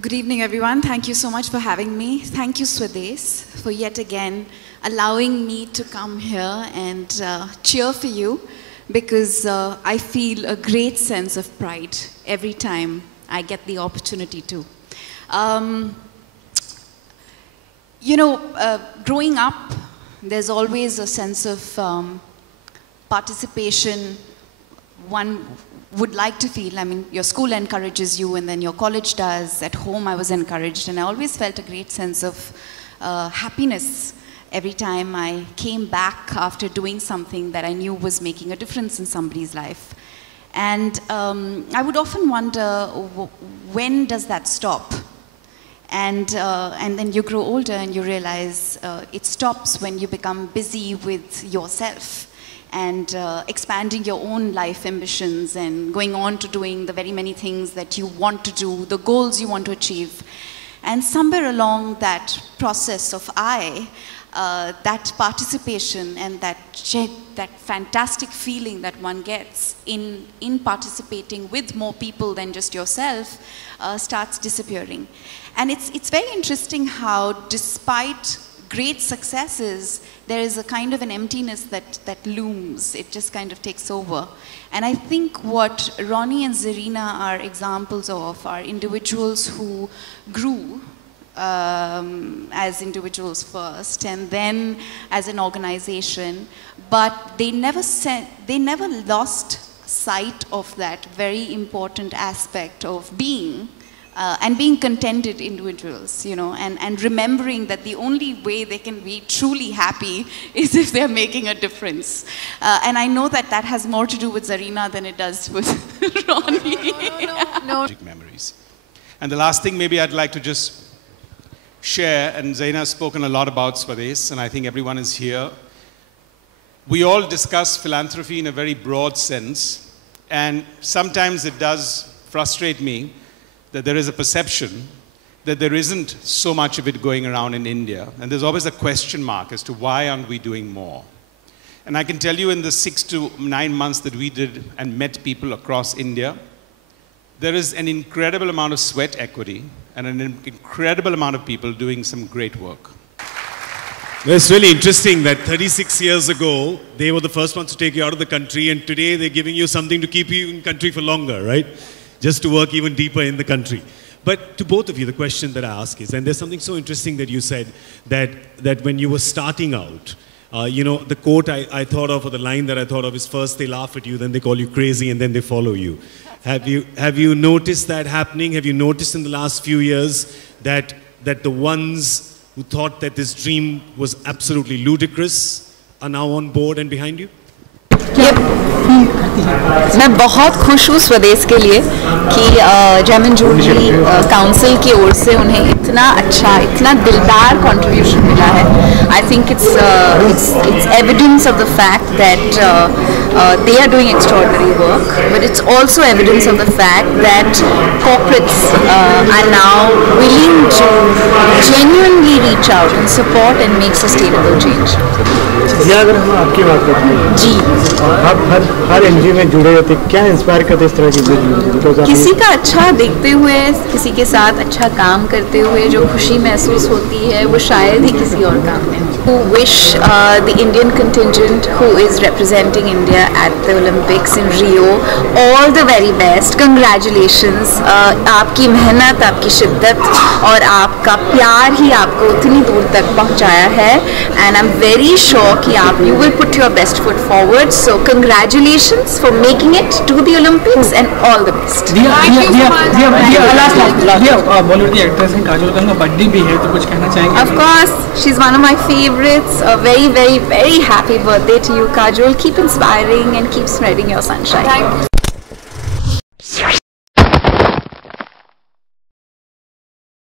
Good evening, everyone. Thank you so much for having me. Thank you, Swadesh, for yet again allowing me to come here and cheer for you, because I feel a great sense of pride every time I get the opportunity to. Growing up, there's always a sense of participation one would like to feel. I mean, your school encourages you, and then your college does. At home, I was encouraged, and I always felt a great sense of happiness every time I came back after doing something that I knew was making a difference in somebody's life. And I would often wonder, when does that stop? And then you grow older and you realize it stops when you become busy with yourself and expanding your own life ambitions and going on to doing the very many things that you want to do, the goals you want to achieve. And somewhere along that process of that participation and that fantastic feeling that one gets in participating with more people than just yourself starts disappearing. And it's very interesting how, despite great successes, there is a kind of an emptiness that looms. It just kind of takes over. And I think what Ronnie and Zarina are examples of are individuals who grew as individuals first, and then as an organization, but they never lost sight of that very important aspect of being and being contented individuals, and remembering that the only way they can be truly happy is if they're making a difference. And I know that has more to do with Zarina than it does with Ronnie. No. Memories. And the last thing maybe I'd like to just share, and Zaina has spoken a lot about Swadesh, and I think everyone is here. We all discuss philanthropy in a very broad sense, and sometimes it does frustrate me that there is a perception that there isn't so much of it going around in India. And there's always a question mark as to why aren't we doing more? And I can tell you, in the 6 to 9 months that we did and met people across India, there is an incredible amount of sweat equity and an incredible amount of people doing some great work. It's really interesting that 36 years ago, they were the first ones to take you out of the country, and today they're giving you something to keep you in country for longer, right? Just to work even deeper in the country. But to both of you, the question that I ask is, and there's something so interesting that you said, that when you were starting out, the quote I thought of, or the line that I thought of is, first they laugh at you, then they call you crazy, and then they follow you. Have you noticed that happening? Have you noticed in the last few years that the ones who thought that this dream was absolutely ludicrous are now on board and behind you? मैं बहुत खुश हूँ स्वदेश के लिए कि जेमिन Jubilee council की ओर से उन्हें इतना अच्छा, इतना दिलदार कंट्रीब्यूशन मिला है. I think it's evidence of the fact that they are doing extraordinary work, but it's also evidence of the fact that corporates are now willing to genuinely reach out and support and make sustainable change. अगर हम आपकी बात करते हैं जी, आप हर NGO में जुड़े रहते, क्या इंस्पायर करते इस तरह की? किसी का अच्छा देखते हुए, किसी के साथ अच्छा काम करते हुए जो खुशी महसूस होती है, वो शायद ही किसी और काम में. Who wish the Indian contingent who is representing India at the Olympics in Rio all the very best. Congratulations. आपकी मेहनत, आपकी शिद्दत और आपका प्यार ही आपको उतनी दूर तक पहुंचाया है. And I'm very sure कि you will put your best foot forward. So congratulations for making it to the Olympics and all the best. Bollywood की एक्ट्रेस हैं काजोल का बर्थडे भी है, तो कुछ कहना चाहेंगे? Of course, she's one of my favorites. A very, very, very happy birthday to you, Kajol. Keep inspiring and keep spreading your sunshine. Thank you.